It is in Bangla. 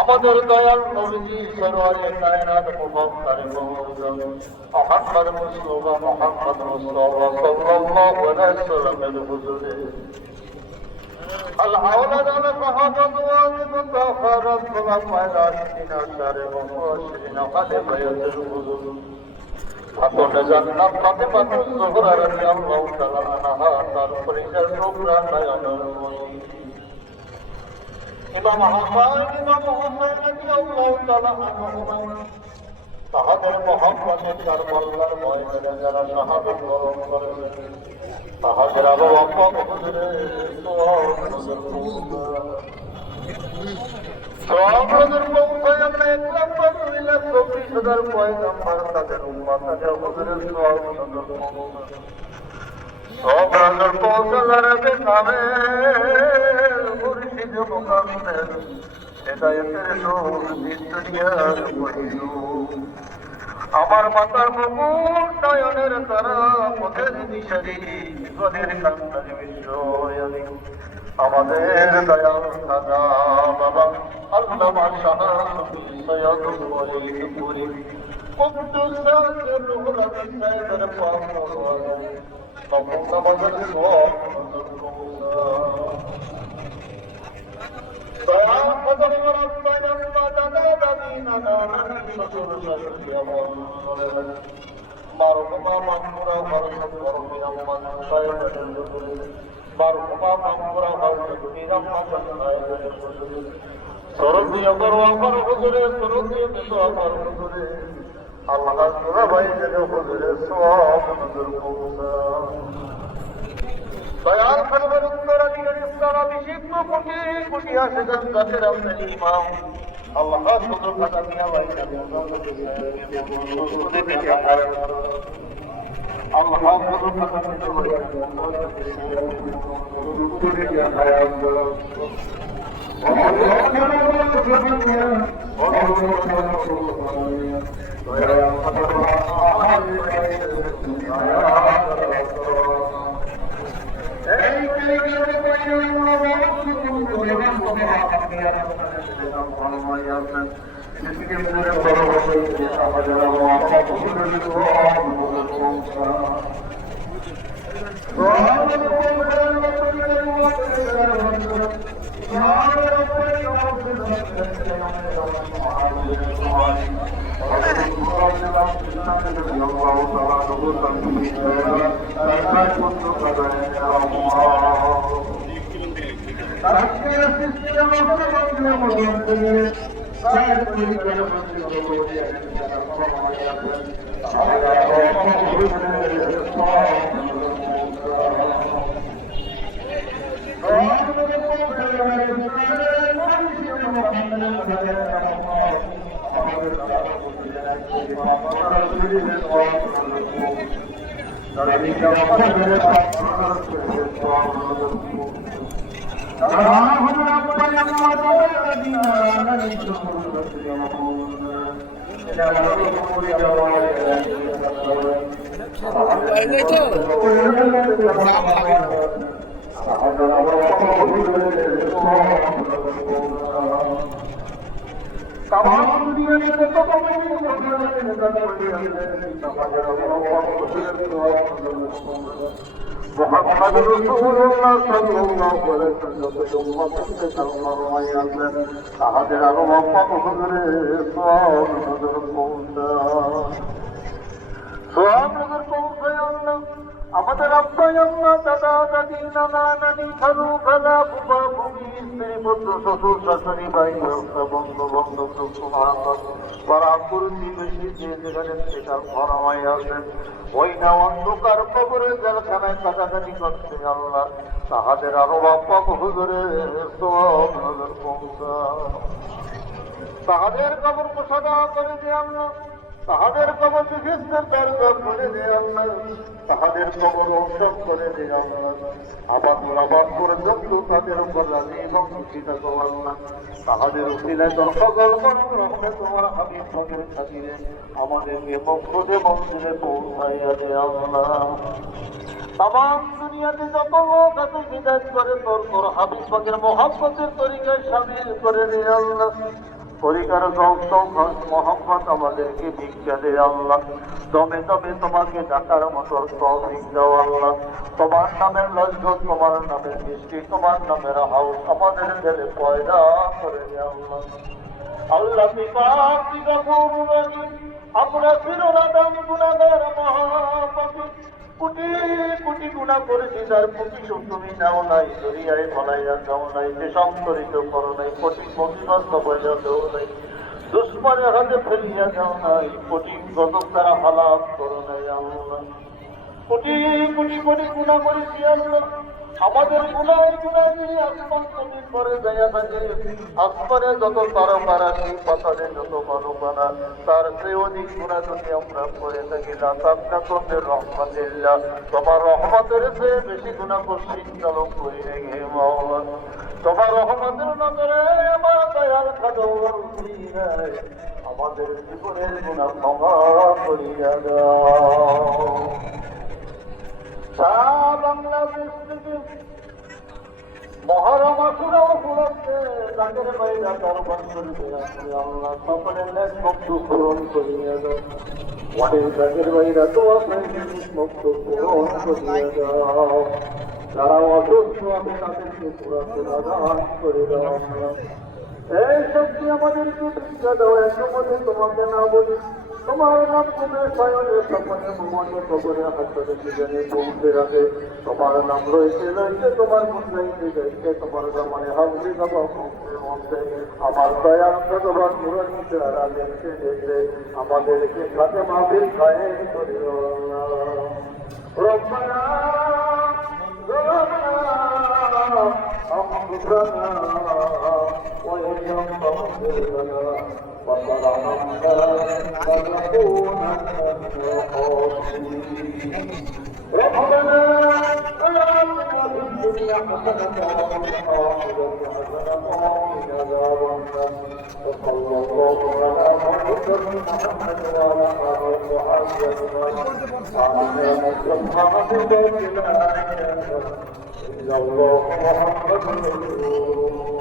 আমাদের দয়াল নবীজি সরওয়ারে কায়নাত মুহাম্মদ মুহাম্মদ মুস্তাফা সাল্লাল্লাহু আলাইহি ওয়াসাল্লামের হুজুরে আল আওলাদ আল সাহাবাত ওয়া মুতাফারাত খুলাফায়ে রাশিদিন আশারে মুবাশশিরিন খালিফাতুল হুজুর ফাতেমা জান্নাত ফাতেমাতুজ জোহরা রাদিয়াল্লাহু তাআলা আনহা তার পরিচয় রূপরা নয়নের মণি ইমাম হাসান ইমাম হুসাইন রাদিয়াল্লাহু তাআলা আনহুমা সাহাবায়ে মুহাম্মদের কারবালার ময়দানে যারা শাহাদাত বরণ করেছেন তাহাদের আলো আল্লাহ হুজুরে সওয়াবের পৌঁছায় আমরা 1,24,000 পয়গাম্বার তাদের উম্মত তাদের হুজুরের সওয়াব সওয়াবের পৌঁছালার বেকামে মুর্শিদ মুকাম্মেল হেদায়েতের নূর দুনিয়ার পহিলু আমার মাতার মুকুট নয়নের তারা পথের দিশারি গদের কান্তার বিষয় আমাদের দয়াল খাজা বাবা আল্লামা শাহ সৈয়দুল ওয়ালিদপুরি কুদ্দুসের রূহুল আমিন সাহেবের পাক তখন আমাদের সওয়াব দয়াল খাজা বাবা দাদা দাদি নানা নানি শ্বশুর শাশুড়ি আমার মারুমা মামুরা হরকত করবি আম্মা সাহেবের মারুমা মামুরা হরকত আম্মা সাহেবের সরদিয়া করো আমার হুজুরে সরদিয়া তো আমার হুজুরে আল্লাহ সুরা ভাই থেকে হুজুরে সওয়াব নজর পৌঁছা দয়াল খানবার উত্তরাধিকারী ইসলাম অভিষিক্ত কোটি কোটি আশেখান গাছের আপনার ইমাম আল্লাহ হুজুর খাতা মিয়া ভাই আল্লাহ হুজুর খাতা মিয়া ভাই محمد رسول الله صلى الله عليه وسلم তাহাদের আরো মত হুজুরে সওয়াব নজর পৌঁছা সওয়াব নজর পৌঁছায় আল্লাহ আমাদের আব্বাই আম্মা দাদা দাদি নানা নানি খালু খালা ফুফা ফুফি স্ত্রী পুত্র শ্বশুর শাশুড়ি ভাই বন্ধু বান্ধব পাড়া প্রতিবেশী যে যেখানে সেটার ঘরমাই আসেন ওই না অন্ধকার কবরে জেলখানায় কাটাকাটি করছে আল্লাহ তাহাদের আরো বাপ্পা হুজুরে সওয়াব নজর পৌঁছা তাহাদের কবর প্রসাদা করে যে আল্লাহ তাহাদের কবর চিকিৎসার দরকার করে দে আল্লাহ, তাহাদের কবর ঔষধ করে দে আল্লাহ, আবাদ পর্যন্ত তাদের উপর রাজি এবং খুশি থাকো আল্লাহ। তাহাদের উঠিলে সকল রহমে তোমার হাবিব পাকের খাতিরে আমাদেরকে মকসুদে মন্দিরে পৌঁছাইয়া দে আল্লাহ। তাম দুনিয়াতে যত লোক আছে বিদায় করে তোর তোর হাবিব পাকের মহাব্বতের তরিকায় সামিল করে দে আল্লাহ। পরিকার মোহাম্মদ আমাদেরকে ভিক্ষা দে আল্লাহ। দমে দমে তোমাকে ডাকার মতো তৌফিক দাও আল্লাহ। তোমার নামের লজ্জত, তোমার নামের মিষ্টি, তোমার নামের হাউস আমাদের দিলে পয়দা করে দে আল্লাহ। আল্লাহ আমরা ফিরোনাদান গুনাহগার মহাপাপী, কোটি কোটি গুনাহ করেছি, তার প্রতিশোধ তুমি নাও নাই, দরিয়ায় ফলাইয়া যাও নাই, যে সংতরিত করো নাই, কঠিন মুসিবত বইয়া দেও নাই, দুশ্মনের হাতে ফেলিয়া যাও নাই, কঠিন গজব তারা হালাত করো নাই আল্লাহ। কোটি কোটি কোটি গুনাহ করেছি আল্লাহ, আমাদের গুনাহ নিয়ে আসমান জমিন করে যাইয়া থাকে। আসমানে যত তারকারা, সেই পাতারে যত বালুকানা, তার চেয়ে অধিক গুনাহ যদি আমরা করে থাকি, লাতাবনাকুমের রহমাতিল্লাহ, তোমার রহমতের চেয়ে বেশি গুনাহ করছি চালক করে রেখে মাওলা। তোমার রহমতের নজরে আমার দয়াল খাদর আমাদের জীবনের গুনাহ ক্ষমা করিয়া দাও। বাংলাদেশ থেকে মহরম আসুরা উপলক্ষে তাদের বাইরা দরবার করিতে আসলে আল্লাহ সকলের ন্যাক মুক্ত পূরণ করিয়া দাও। অনেক তাদের বাইরা তো আপনাদের মুক্ত পূরণ করিয়া দাও। যারা অসুস্থ আছে তাদেরকে পুরা সমাধান করে দাও। এই শক্তি আমাদেরকে শিক্ষা দাও, এর মধ্যে তোমাকে না বলি তোমার নাম তুমি স্বয়নের স্বপ্নে মোহাম্মদ কবরে হাসরে জীবনে পৌঁছে রাখে। তোমার নাম রয়েছে রয়েছে তোমার মুদ্রাইতে যাইতে, তোমার জামানে হাবলি বাবা মধ্যে আমার দয়া ভগবান মুরনিতে আর দেখতে দেখতে আমাদেরকে খাতে মাহফিল খায়ে করিও রব্বানা ربنا وإن تغفر لنا وترحمنا لنكونن من الخاسرين. ربنا آتنا في الدنيا حسنة وفي الآخرة حسنة وقنا عذاب النار. وصلى الله على محمد وعلى آله وصحبه وسلم. إن الله محمد رسول الله.